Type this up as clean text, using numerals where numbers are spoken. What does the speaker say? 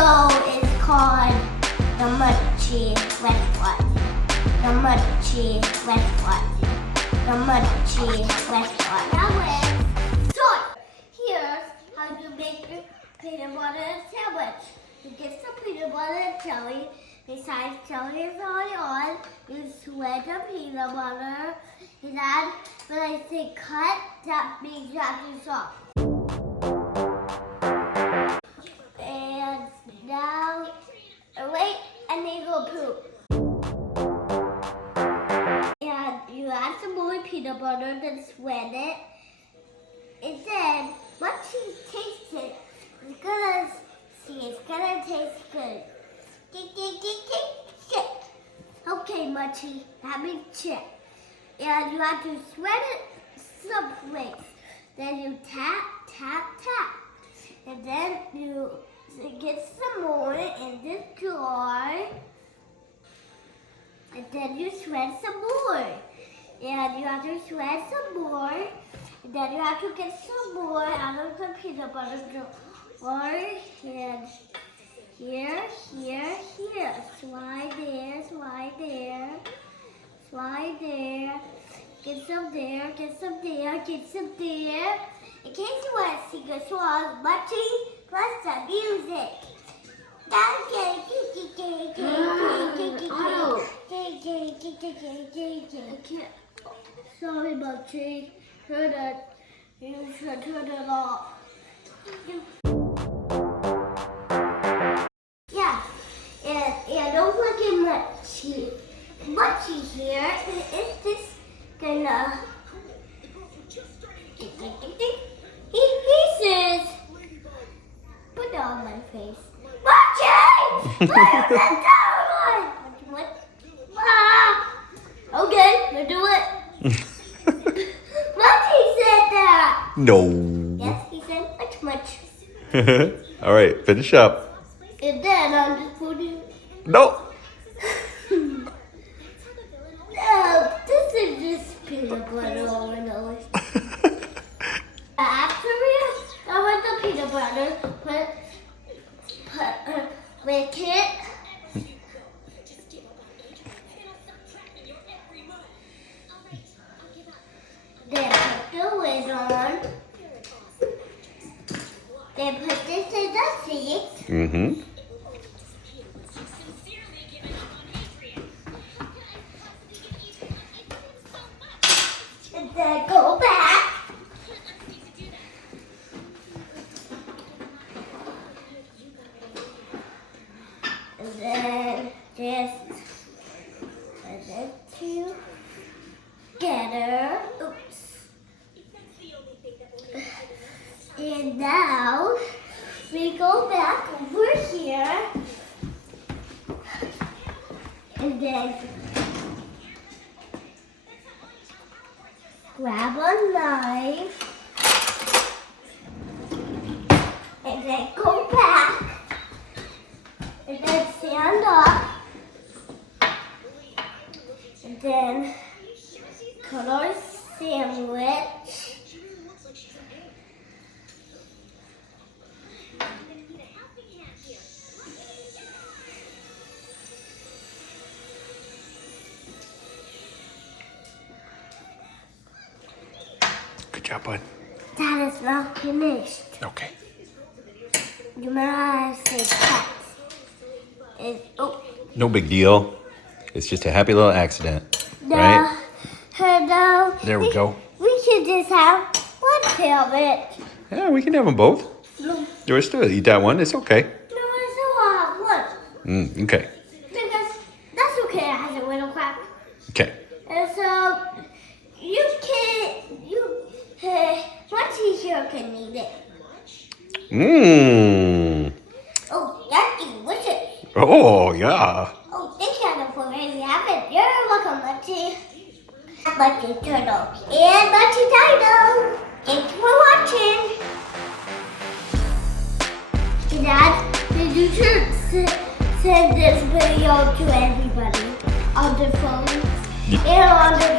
show is called The Munchy Restaurant. The Munchy Restaurant. The Munchy Restaurant. That way. So, here's how you make your peanut butter sandwich. You get some peanut butter and jelly. Besides jelly is already on, you sweat the peanut butter. And then when I say cut, that means you have to stop. And now, wait, and then you go poop. And you add some more peanut butter, then sweat it. And then, once you taste it, it's gonna taste good. Okay, Munchy, that means check. And you have to sweat it someplace. Then you tap, tap, tap. And then you get some more in this jar. And then you sweat some more. And you have to sweat some more. And then you have to get some more out of the peanut butter jar. And here, here, here. Slide there, slide there. Slide there. Get some there, get some there, get some there. In case you want to sing a song, Munchy plus the music. Sorry, Munchy. Turn it. You should turn it off. Yeah, and don't forget Munchy. Munchy here is this gonna. He says, put it on my face. Munchy! Put it down! What? Ah! Okay, we'll do it. Munchy said that. No. Yes, he said much. All right, finish up. And then I'm just putting. No. No, this is just peanut butter all in all. After I want the peanut butter, lick it. Then put the lid on. Then put this in the sink. Mm-hmm. And then go back. And then just put it together. Oops. And now we go back over here. And then grab a knife. And then go back. And then stand up. And then cut our sandwich. Good job, bud. That is not finished. Okay. You remember how I say cut? Oh. No big deal. It's just a happy little accident, No, right? No. There we go. We should just have one sandwich. Yeah, we can have them both. No, You'll still eat that one. It's okay. I still have one. Okay. Because that's okay, it has a little crack. Okay. And so, once he's here, can eat it. Mmm. Oh, that's delicious. Oh, yeah. Oh, thank you for letting me have it. You're welcome, Munchy. Munchy Turtle and Munchy Dino. Thanks for watching. Dad, did you send this video to everybody on their phones and on their